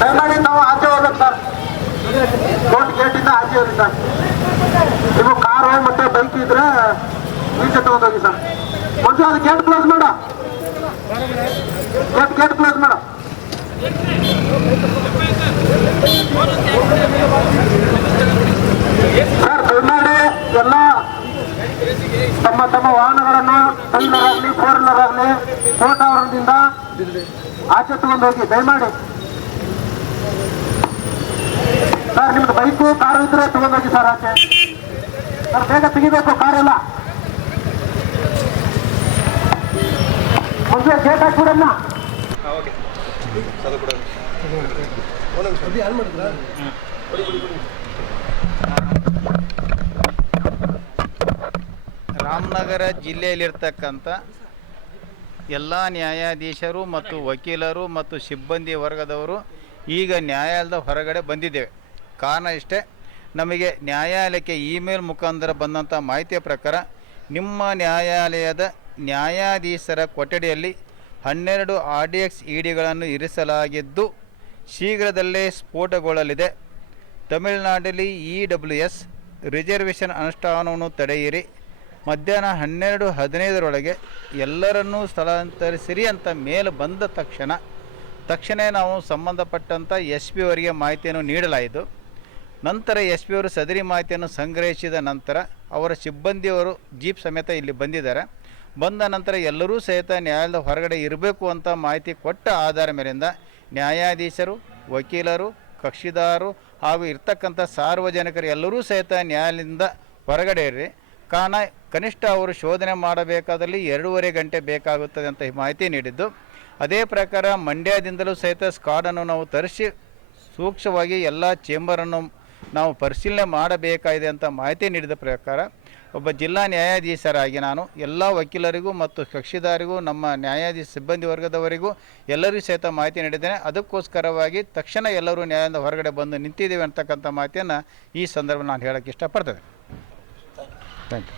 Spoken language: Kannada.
ದಯಮಾಡಿ ನಾವು ಆಚೆ ಹೋಗ್ಬೇಕು ಸರ್, ಕೋರ್ಟ್ ಗೇಟಿಂದ ಆಚೆ ಹೋಗಿ ಸರ್. ನೀವು ಕಾರು ಮತ್ತೆ ಬೈಕ್ ಇದ್ರೆ ಈಚೆ ತಗೊಂಡೋಗಿ ಸರ್. ಒಂದು ಅದು ಗೇಟ್ ಕ್ಲೋಸ್ ಮಾಡ, ಗೇಟ್ ಕ್ಲೋಸ್ ಮಾಡ. ಸರ್ ದಯಮಾಡಿ ಎಲ್ಲ ತಮ್ಮ ತಮ್ಮ ವಾಹನಗಳನ್ನು ಟೂ ವೀಲರ್ ಆಗಲಿ ಫೋರ್ ವೀಲರ್ ಆಗಲಿ ಕೋರ್ಟ್ ಆವರಣದಿಂದ ಆಚೆ ತಗೊಂಡು ಹೋಗಿ ದಯಮಾಡಿ. ಸರ್ ನಿಮ್ದು ಬೈಕು ಕಾರು ಇದ್ರೆ ತಗೊಂಡೋಗಿ ಸರ್ ಆಚೆ. ಸರ್ ಬೇಗ ತೆಗಿಬೇಕು ಕಾರೆಲ್ಲ. ಮುಂದೆ ಗೇಟ್ ಹಾಕ್ಬಿಡಣ್ಣ. ರಾಮನಗರ ಜಿಲ್ಲೆಯಲ್ಲಿರ್ತಕ್ಕಂಥ ಎಲ್ಲ ನ್ಯಾಯಾಧೀಶರು ಮತ್ತು ವಕೀಲರು ಮತ್ತು ಸಿಬ್ಬಂದಿ ವರ್ಗದವರು ಈಗ ನ್ಯಾಯಾಲಯದ ಹೊರಗಡೆ ಬಂದಿದ್ದೇವೆ. ಕಾರಣ ಇಷ್ಟೇ, ನಮಗೆ ನ್ಯಾಯಾಲಯಕ್ಕೆ ಇಮೇಲ್ ಮುಖಾಂತರ ಬಂದಂಥ ಮಾಹಿತಿಯ ಪ್ರಕಾರ ನಿಮ್ಮ ನ್ಯಾಯಾಲಯದ ನ್ಯಾಯಾಧೀಶರ ಕೊಠಡಿಯಲ್ಲಿ 12 RDX EDಗಳನ್ನು ಇರಿಸಲಾಗಿದ್ದು ಶೀಘ್ರದಲ್ಲೇ ಸ್ಫೋಟಗೊಳ್ಳಲಿದೆ. ತಮಿಳುನಾಡಲ್ಲಿ EWS ರಿಸರ್ವೇಷನ್ ಅನುಷ್ಠಾನವನ್ನು ತಡೆಯಿರಿ. ಮಧ್ಯಾಹ್ನ 12:15 ಎಲ್ಲರನ್ನೂ ಸ್ಥಳಾಂತರಿಸಿರಿ ಅಂತ ಮೇಲ್ ಬಂದ ತಕ್ಷಣ ನಾವು ಸಂಬಂಧಪಟ್ಟಂಥ SP ಅವರಿಗೆ ಮಾಹಿತಿಯನ್ನು ನೀಡಲಾಯಿತು. ನಂತರ SP ಅವರು ಸದರಿ ಮಾಹಿತಿಯನ್ನು ಸಂಗ್ರಹಿಸಿದ ನಂತರ ಅವರ ಸಿಬ್ಬಂದಿಯವರು ಜೀಪ್ ಸಮೇತ ಇಲ್ಲಿ ಬಂದಿದ್ದಾರೆ. ಬಂದ ನಂತರ ಎಲ್ಲರೂ ಸಹಿತ ನ್ಯಾಯಾಲಯದ ಹೊರಗಡೆ ಇರಬೇಕು ಅಂತ ಮಾಹಿತಿ ಕೊಟ್ಟ ಆಧಾರ ಮೇಲಿಂದ ನ್ಯಾಯಾಧೀಶರು, ವಕೀಲರು, ಕಕ್ಷಿದಾರರು ಹಾಗೂ ಇರ್ತಕ್ಕಂಥ ಸಾರ್ವಜನಿಕರು ಎಲ್ಲರೂ ಸಹಿತ ನ್ಯಾಯಾಲಯದಿಂದ ಹೊರಗಡೆ ಇರ್ರಿ. ಕಾರಣ ಕನಿಷ್ಠ ಅವರು ಶೋಧನೆ ಮಾಡಬೇಕಾದಲ್ಲಿ 2.5 ಗಂಟೆ ಬೇಕಾಗುತ್ತದೆ ಅಂತ ಮಾಹಿತಿ ನೀಡಿದ್ದು. ಅದೇ ಪ್ರಕಾರ ಮಂಡ್ಯದಿಂದಲೂ ಸಹಿತ ಸ್ಕ್ವಾಡನ್ನು ನಾವು ತರಿಸಿ ಸೂಕ್ಷ್ಮವಾಗಿ ಎಲ್ಲ ಚೇಂಬರನ್ನು ನಾವು ಪರಿಶೀಲನೆ ಮಾಡಬೇಕಾಗಿದೆ ಅಂತ ಮಾಹಿತಿ ನೀಡಿದ ಪ್ರಕಾರ ಒಬ್ಬ ಜಿಲ್ಲಾ ನ್ಯಾಯಾಧೀಶರಾಗಿ ನಾನು ಎಲ್ಲ ವಕೀಲರಿಗೂ ಮತ್ತು ಕಕ್ಷಿದಾರಿಗೂ ನಮ್ಮ ನ್ಯಾಯಾಧೀಶ ಸಿಬ್ಬಂದಿ ವರ್ಗದವರಿಗೂ ಎಲ್ಲರಿಗೂ ಸಹಿತ ಮಾಹಿತಿ ನೀಡಿದ್ದೇನೆ. ಅದಕ್ಕೋಸ್ಕರವಾಗಿ ತಕ್ಷಣ ಎಲ್ಲರೂ ನ್ಯಾಯಾಲಯದ ಹೊರಗಡೆ ಬಂದು ನಿಂತಿದ್ದೇವೆ ಅಂತಕ್ಕಂಥ ಮಾಹಿತಿಯನ್ನು ಈ ಸಂದರ್ಭ ನಾನು ಹೇಳೋಕ್ಕೆ ಇಷ್ಟಪಡ್ತೇನೆ. Thank you.